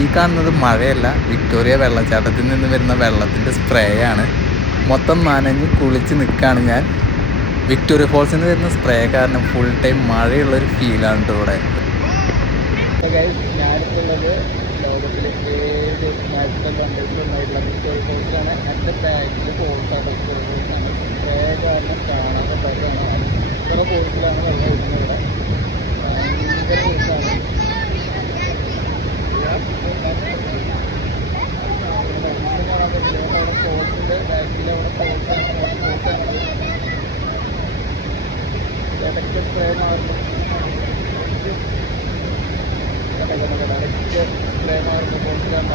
ഈ കാണുന്നത് മഴയല്ല, വിക്ടോറിയ വെള്ളച്ചാട്ടത്തിൽ നിന്ന് വരുന്ന വെള്ളത്തിൻ്റെ സ്പ്രേ ആണ്. മൊത്തം നനഞ്ഞ് കുളിച്ച് നിൽക്കുകയാണ് ഞാൻ. വിക്ടോറിയ ഫോൾസിൽ നിന്ന് വരുന്ന സ്പ്രേ കാരണം ഫുൾ ടൈം മഴയുള്ളൊരു ഫീലാണ് കേട്ടോ ഇവിടെ. ഞാനിട്ടുള്ളത് ലോകത്തിലെ ഏത് നാച്ചുറൽ വണ്ടേഴ്സിലൊന്നായിട്ടുള്ള വിക്ടോറിയ ഫോൾസിലാണ്. എൻ്റെ ബാക്കിൽ ഫോൾസാണ്. വിക്ടോറിയ ഫോൾസാണ്. സ്പ്രേ കാരണം കാണാതെ പറ്റാണ്. ഇത്ര ഫോൾസിലാണ് വെള്ളം വരുന്നത് ഇവിടെ. ഭയങ്കര ഫോൾസാണ്. ഫോൾസിൻ്റെ ബാക്കിൽ അവിടെ ഫോൾസാണ്. ഇടയ്ക്ക് സ്പ്രേ മാറുന്നു. ഇടയ്ക്ക് സ്പ്രേ മാറുന്നു. ഫോൾസിലാണ്